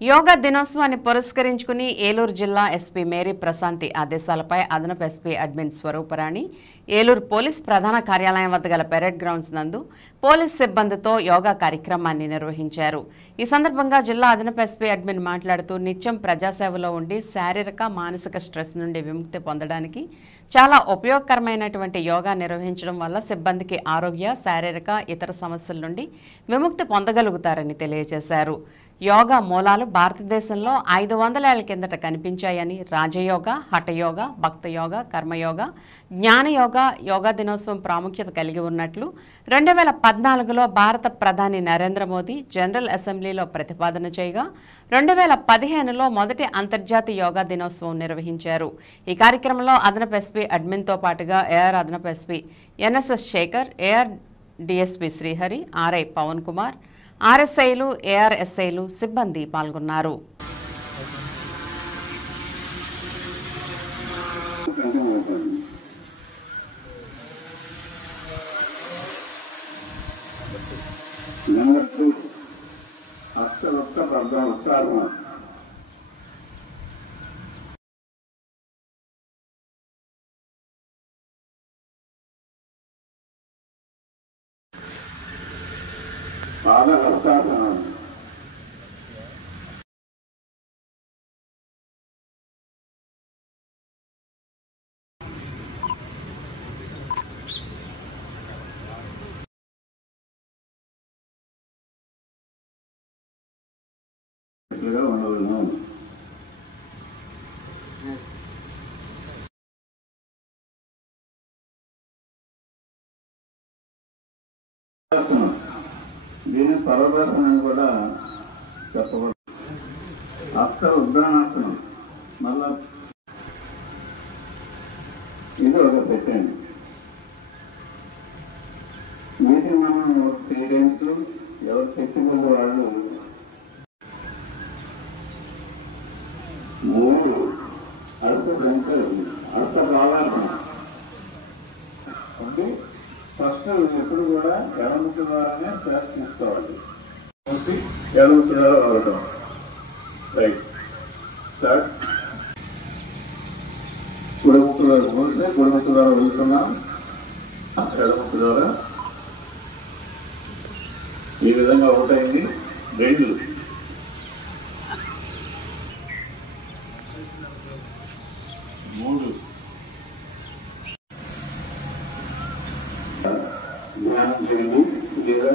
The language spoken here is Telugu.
యోగా దినోత్సవాన్ని పురస్కరించుకుని ఏలూరు జిల్లా ఎస్పీ మేరీ ప్రశాంతి ఆదేశాలపై అదనపు SP admin Swaruparani Eluru police ప్రధాన కార్యాలయం వద్ద గల పెరేడ్ గ్రౌండ్స్ నందు పోలీస్ సిబ్బందితో యోగా కార్యక్రమాన్ని నిర్వహించారు. ఈ సందర్భంగా జిల్లా అదనపు ఎస్పీ అడ్మిన్ మాట్లాడుతూ నిత్యం ప్రజాసేవలో ఉండి శారీరక మానసిక స్ట్రెస్ నుండి విముక్తి పొందడానికి చాలా ఉపయోగకరమైనటువంటి యోగా నిర్వహించడం వల్ల సిబ్బందికి ఆరోగ్య శారీరక ఇతర సమస్యల నుండి విముక్తి పొందగలుగుతారని తెలియజేశారు. యోగా మూలాలు భారతదేశంలో 500 ఏళ్ల కిందట కనిపించాయని, రాజయోగ, హఠయోగ, భక్తయోగ, కర్మయోగ, జ్ఞానయోగ యోగా దినోత్సవం ప్రాముఖ్యత కలిగి ఉన్నట్లు 2014లో భారత ప్రధాని నరేంద్ర మోదీ జనరల్ అసెంబ్లీలో ప్రతిపాదన చేయగా 2015లో మొదటి అంతర్జాతీయ యోగా దినోత్సవం నిర్వహించారు. ఈ కార్యక్రమంలో అదనపు ఎస్పీ అడ్మిన్తో పాటుగా ఏఆర్ అదనపు SP NSS Shekhar, AR DSP Srihari, RI Pavan Kumar, ఆర్ఎస్ఐలు, ఏఆర్ఎస్ఐలు సిబ్బంది పాల్గొన్నారు. దీని పర్వతాసనం కూడా చెప్పకూడదు. అస్సలు ఉద్దానాసనం మళ్ళా ఇది ఒక పెట్టండి. వీటిని మనం 3 టైమ్స్ ఎవరు శక్తి పొందే వాళ్ళు 3 అర్థ కావాల్సిన అంటే ఫస్ట్ ఎప్పుడు కూడా ఎడముఖి ద్వారానే శ్వాస తీసుకోవాలి. ఎడముఖి ద్వారా వదలటం. Right start. కుడిముఖి ద్వారా పోతే కుడిముఖి ద్వారా వదులుతున్నాం. ఎడముఖి ద్వారా ఈ విధంగా ఒకటైంది. 2 3 ధ్యానం చేయండి. లేదా